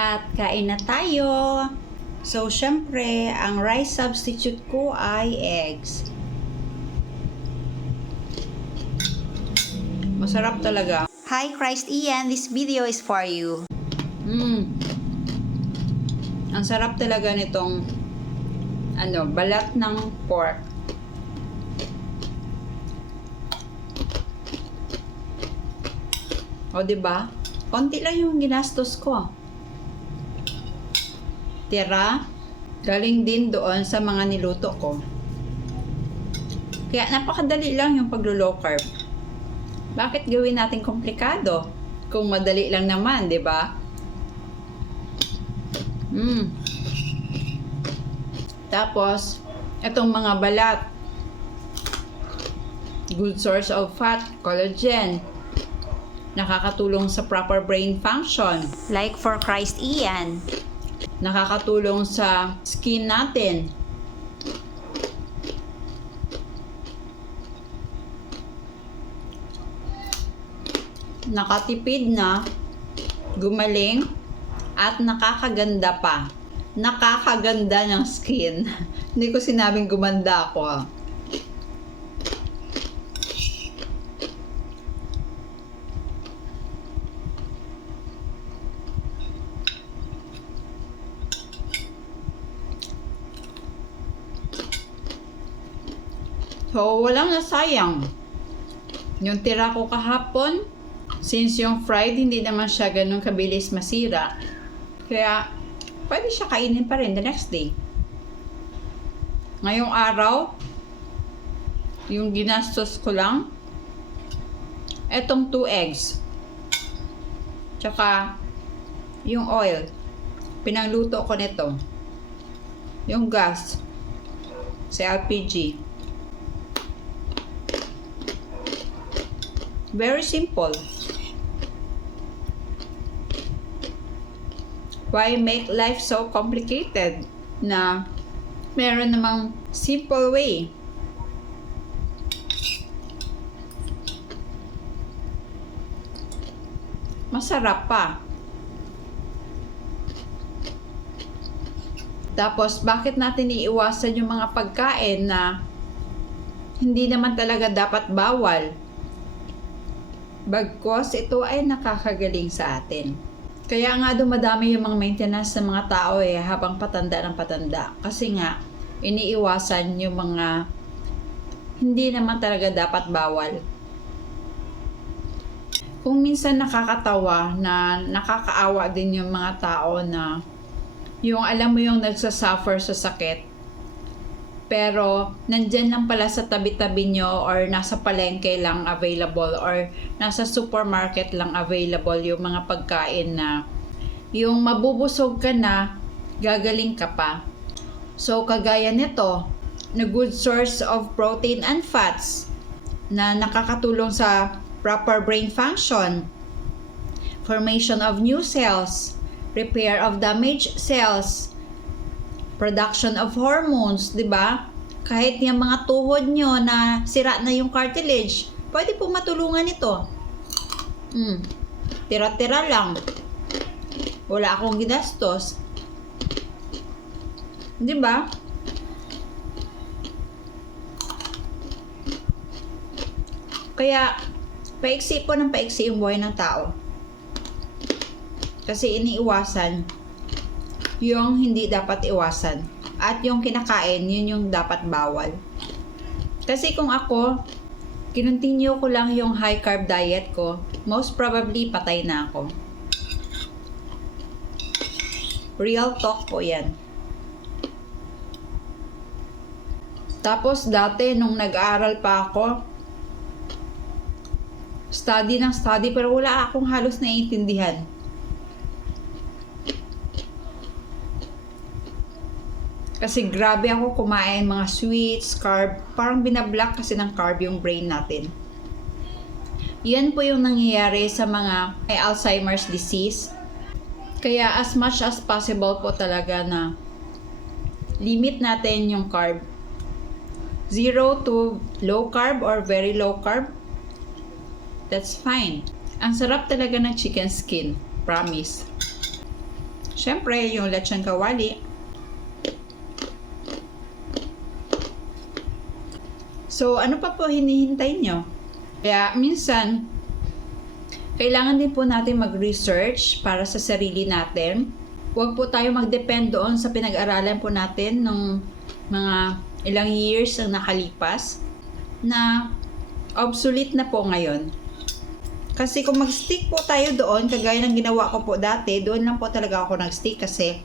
At kain na tayo. So, syempre, ang rice substitute ko ay eggs. Masarap talaga. Hi, Christ Ian. This video is for you. Mmm. Ang sarap talaga nitong ano, balat ng pork. O, di ba? Konti lang yung ginastos ko. Tira, galing din doon sa mga niluto ko. Kaya napakadali lang yung paglo-low carb. Bakit gawin natin komplikado? Kung madali lang naman, di ba? Mm. Tapos, itong mga balat. Good source of fat, collagen. Nakakatulong sa proper brain function. Like for Christ Ian. Nakakatulong sa skin natin. Nakatipid na, gumaling, at nakakaganda pa. Nakakaganda ng skin. Hindi ko sinabing gumanda ako. So, walang nasayang. Yung tira ko kahapon, since yung fried, hindi naman siya ganun kabilis masira. Kaya, pwede siya kainin pa rin the next day. Ngayong araw, yung ginastos ko lang, etong 2 eggs. Tsaka, yung oil. Pinangluto ko nito. Yung gas. Sa LPG. Very simple. Why make life so complicated na meron namang simple way? Masarap pa. Tapos, bakit natin iiwasan yung mga pagkain na hindi naman talaga dapat bawal? Bagkos ito ay nakakagaling sa atin. Kaya nga dumadami yung mga maintenance ng mga tao eh habang patanda ng patanda. Kasi nga, iniiwasan yung mga hindi naman talaga dapat bawal. Kung minsan nakakatawa na nakakaawa din yung mga tao na yung alam mo yung nagsasuffer sa sakit pero nandyan lang pala sa tabi-tabi nyo or nasa palengke lang available or nasa supermarket lang available yung mga pagkain na yung mabubusog ka na, gagaling ka pa. So, kagaya nito, na good source of protein and fats na nakakatulong sa proper brain function, formation of new cells, repair of damaged cells, production of hormones, 'di ba? Kahit yung mga tuhod nyo na sira na yung cartilage, pwede po matulungan ito. Mm. Tira-tira lang. Wala akong ginastos. 'Di ba? Kaya, paiksi po ng paiksi yung buhay ng tao. Kasi iniiwasan yung hindi dapat iwasan. At yung kinakain, yun yung dapat bawal. Kasi kung ako, kinontinue ko lang yung high carb diet ko, most probably patay na ako. Real talk po yan. Tapos dati nung nag-aaral pa ako, study ng study pero wala akong halos naiintindihan. Kasi grabe ako kumain mga sweets, carb. Parang binablock kasi ng carb yung brain natin. Yan po yung nangyayari sa mga may Alzheimer's disease. Kaya as much as possible po talaga na limit natin yung carb. Zero to low carb or very low carb. That's fine. Ang sarap talaga ng chicken skin. Promise. Siyempre, yung lechon kawali. So, ano pa po hinihintay nyo? Kaya, minsan, kailangan din po natin mag-research para sa sarili natin. Huwag po tayo mag-depend doon sa pinag-aralan po natin ng mga ilang years ang nakalipas na obsolete na po ngayon. Kasi kung mag-stick po tayo doon, kagaya ng ginawa ko po dati, doon lang po talaga ako nag-stick kasi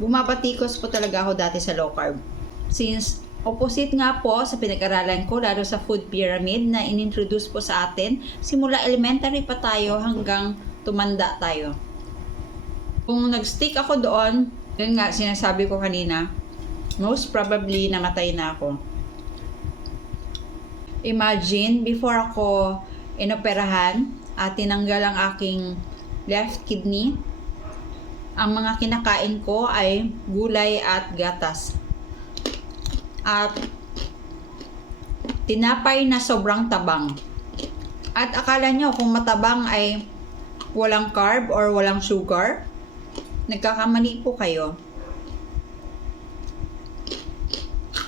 bumabatikos po talaga ako dati sa low carb. Since opposite nga po sa pinag-aralan ko, lalo sa food pyramid na inintroduce po sa atin, simula elementary pa tayo hanggang tumanda tayo. Kung nag-stick ako doon, yun nga sinasabi ko kanina, most probably namatay na ako. Imagine, before ako inoperahan at tinanggal ang aking left kidney, ang mga kinakain ko ay gulay at gatas. At tinapay na sobrang tabang. At akala nyo kung matabang ay walang carb or walang sugar, nagkakamali po kayo.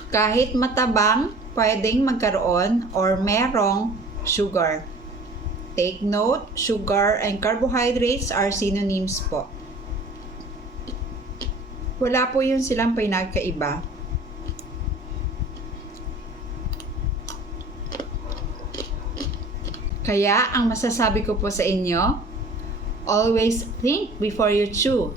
Kahit matabang, pwedeng magkaroon or merong sugar. Take note, sugar and carbohydrates are synonyms po. Wala po yun silang pinagkaiba. Kaya ang masasabi ko po sa inyo, always think before you chew.